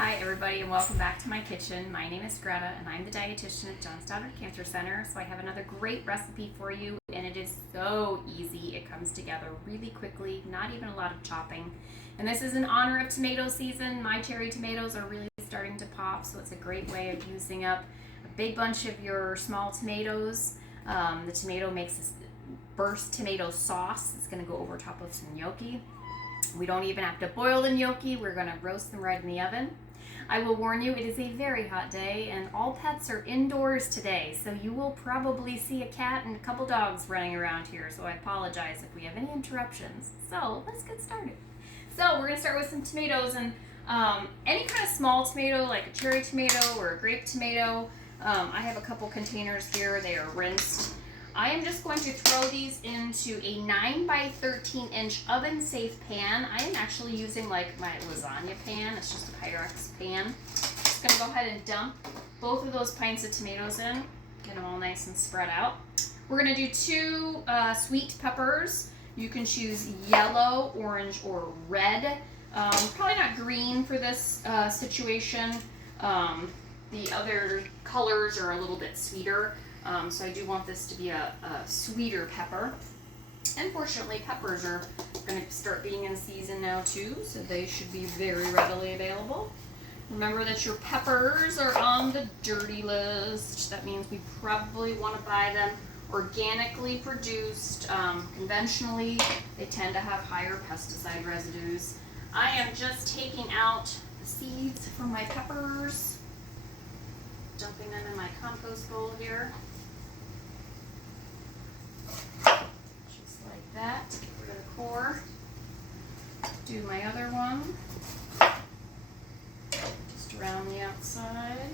Hi everybody and welcome back to my kitchen. My name is Greta and I'm the dietitian at John Stoddard Cancer Center. So I have another great recipe for you and it is so easy. It comes together really quickly, not even a lot of chopping. And this is in honor of tomato season. My cherry tomatoes are really starting to pop, so it's a great way of using up a big bunch of your small tomatoes. The tomato makes this burst tomato sauce. It's going to go over top of some gnocchi. We don't even have to boil the gnocchi. We're going to roast them right in the oven. I will warn you, it is a very hot day and all pets are indoors today, so you will probably see a cat and a couple dogs running around here, so I apologize if we have any interruptions. So let's get started. So we're going to start with some tomatoes, and any kind of small tomato like a cherry tomato or a grape tomato. I have a couple containers here. They are rinsed. I am just going to throw these into a 9 by 13 inch oven safe pan. I am actually using like my lasagna pan. It's just a Pyrex pan. Just gonna go ahead and dump both of those pints of tomatoes in. Get them all nice and spread out. We're gonna do 2 sweet peppers. You can choose yellow, orange, or red. Probably not green for this situation. The other colors are a little bit sweeter. So I do want this to be a sweeter pepper. Unfortunately, peppers are going to start being in season now too, so they should be very readily available. Remember that your peppers are on the dirty list. That means we probably want to buy them organically produced. Conventionally, they tend to have higher pesticide residues. I am just taking out the seeds from my peppers, dumping them in my compost bowl here. Just like that. Get rid of the core. Do my other one. Just around the outside.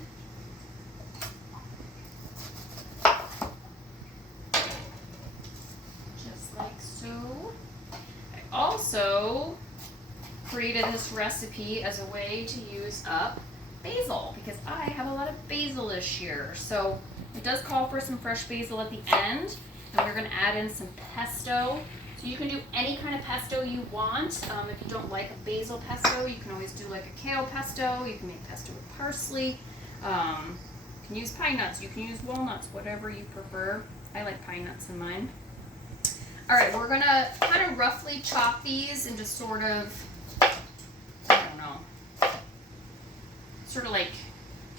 Just like so. I also created this recipe as a way to use up basil because I have a lot of basil this year. So it does call for some fresh basil at the end, and we're going to add in some pesto. So you can do any kind of pesto you want. If you don't like a basil pesto, you can always do like a kale pesto. You can make pesto with parsley. You can use pine nuts. You can use walnuts, whatever you prefer. I like pine nuts in mine. All right, we're going to kind of roughly chop these into sort of, sort of like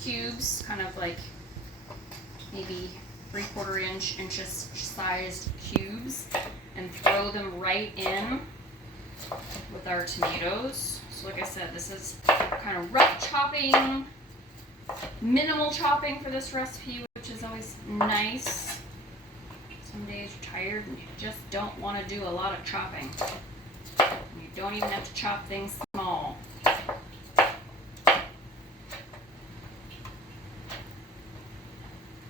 cubes, kind of like maybe 3/4 inches sized cubes, and throw them right in with our tomatoes. So like I said, this is kind of rough chopping, minimal chopping for this recipe, which is always nice. Some days you're tired and you just don't want to do a lot of chopping. You don't even have to chop things small.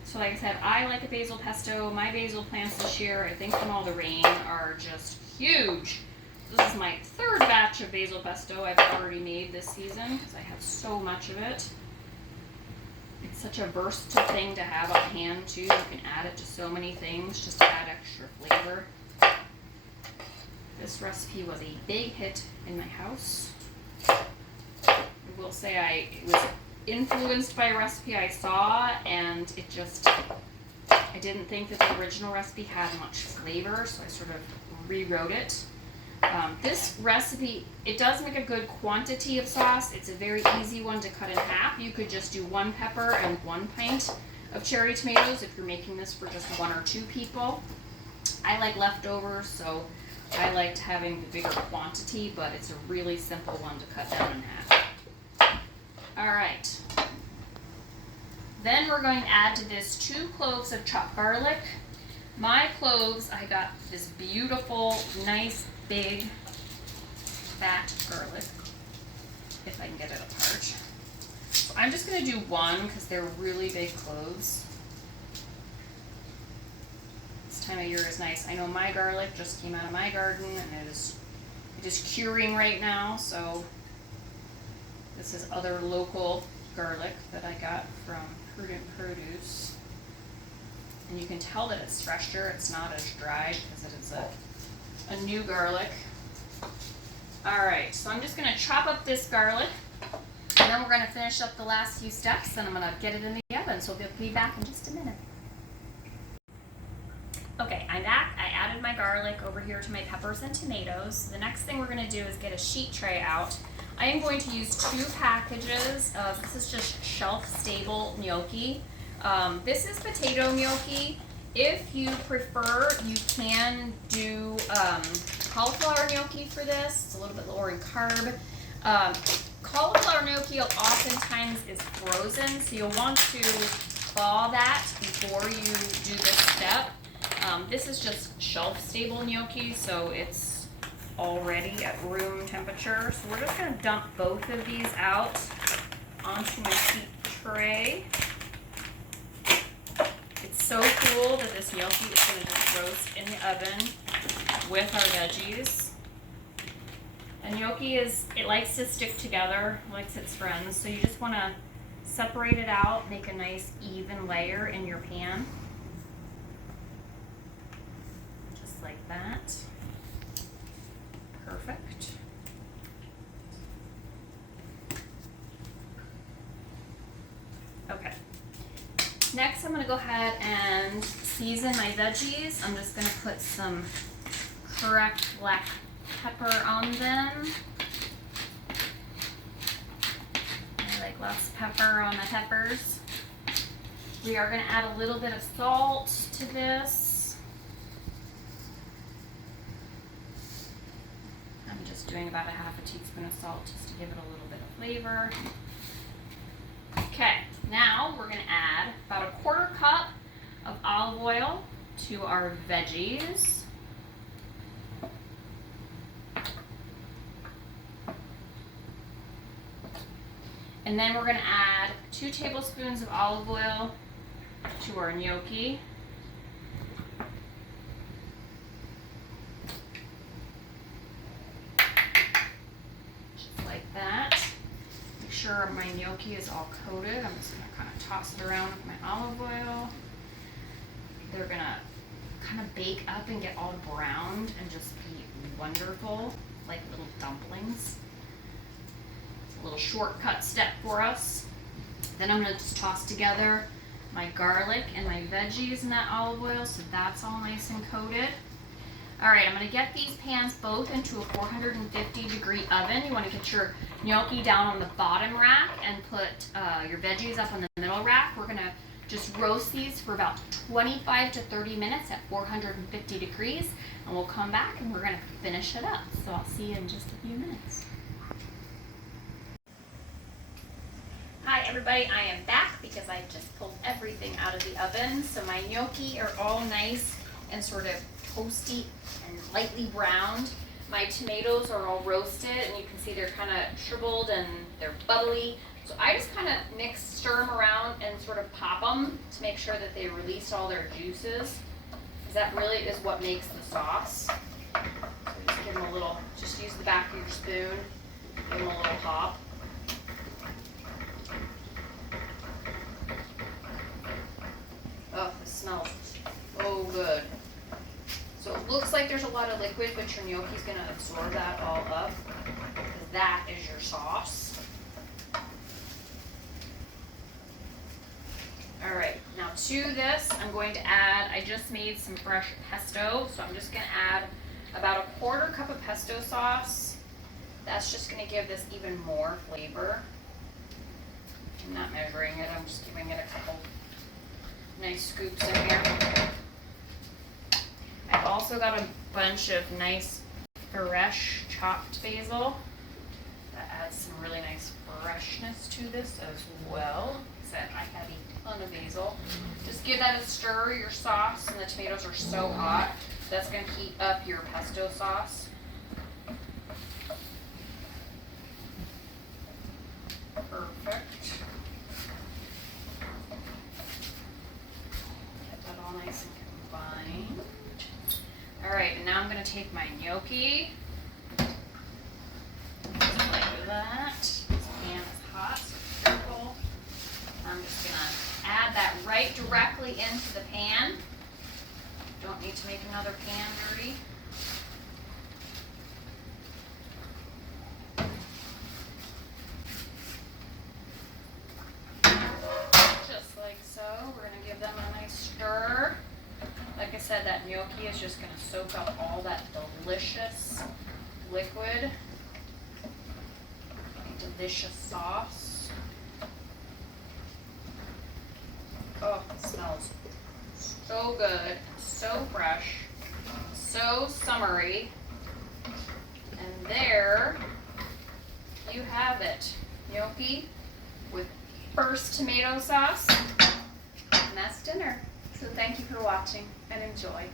So like I said, I like a basil pesto. My basil plants this year, I think from all the rain, are just huge. This is my 3rd batch of basil pesto I've already made this season because I have so much of it. It's such a versatile thing to have on hand too. You can add it to so many things just to add extra flavor. This recipe was a big hit in my house. I will say it was influenced by a recipe I saw, and I didn't think that the original recipe had much flavor, so I sort of rewrote it. This recipe, it does make a good quantity of sauce. It's a very easy one to cut in half. You could just do 1 pepper and 1 pint of cherry tomatoes if you're making this for just 1 or 2 people. I like leftovers, so I liked having the bigger quantity, but it's a really simple one to cut down in half. Alright, then we're going to add to this 2 cloves of chopped garlic. My cloves, I got this beautiful, nice, big, fat garlic, if I can get it apart. So I'm just going to do 1 because they're really big cloves. This time of year is nice. I know my garlic just came out of my garden and it is curing right now, so this is other local garlic that I got from Prudent Produce. And you can tell that it's fresher, it's not as dried because it is a new garlic. Alright, so I'm just going to chop up this garlic. And then we're going to finish up the last few steps, and I'm going to get it in the oven, so we'll be back in just a minute. Okay, I'm back. I added my garlic over here to my peppers and tomatoes. The next thing we're going to do is get a sheet tray out. I am going to use 2 packages of, this is just shelf-stable gnocchi. This is potato gnocchi. If you prefer, you can do cauliflower gnocchi for this. It's a little bit lower in carb. Cauliflower gnocchi oftentimes is frozen, so you'll want to thaw that before you do this step. This is just shelf-stable gnocchi, so it's already at room temperature. So we're just going to dump both of these out onto my sheet tray. It's so cool that this gnocchi is going to just roast in the oven with our veggies. And gnocchi it likes to stick together, likes its friends, so you just want to separate it out, make a nice even layer in your pan. Just like that. Perfect. Okay. Next, I'm going to go ahead and season my veggies. I'm just going to put some correct black pepper on them. I like lots of pepper on the peppers. We are going to add a little bit of salt to this. I'm just doing about a half a teaspoon of salt just to give it a little bit of flavor. Okay, now we're going to add about a 1/4 cup of olive oil to our veggies. And then we're going to add 2 tablespoons of olive oil to our gnocchi. Just like that. Make sure my gnocchi is all coated. I'm just going to kind of toss it around with my olive oil. They're going to kind of bake up and get all browned and just be wonderful, like little dumplings. A little shortcut step for us. Then I'm going to just toss together my garlic and my veggies in that olive oil so that's all nice and coated. Alright, I'm going to get these pans both into a 450-degree oven. You want to get your gnocchi down on the bottom rack and put your veggies up on the middle rack. We're going to just roast these for about 25 to 30 minutes at 450 degrees, and we'll come back and we're going to finish it up. So I'll see you in just a few minutes. Hi everybody, I am back because I just pulled everything out of the oven. So my gnocchi are all nice and sort of toasty and lightly browned. My tomatoes are all roasted and you can see they're kind of shriveled and they're bubbly. So I just kind of stir them around and sort of pop them to make sure that they release all their juices. Because that really is what makes the sauce. So just give them a little, just use the back of your spoon, give them a little pop. Oh, it smells so good. So it looks like there's a lot of liquid, but your gnocchi's going to absorb that all up. Because that is your sauce. Alright, now to this, I'm going to add, I just made some fresh pesto, so I'm just going to add about a 1/4 cup of pesto sauce. That's just going to give this even more flavor. I'm not measuring it, I'm just giving it a couple nice scoops in here. I've also got a bunch of nice fresh chopped basil. That adds some really nice freshness to this as well. Said I have a ton of basil. Just give that a stir. Your sauce and the tomatoes are so hot. That's going to heat up your pesto sauce. Perfect. Get that all nice and combined. Alright, and now I'm going to take my gnocchi. Just like that. This pan is hot, so be careful. I'm just going to add that right directly into the pan. Don't need to make another pan dirty. we're gonna give them a nice stir. Like I said, that gnocchi is just gonna soak up all that delicious liquid, delicious sauce. Oh, it smells so good, so fresh, so summery. And there you have it, gnocchi with first tomato sauce, and that's dinner. So thank you for watching and enjoy.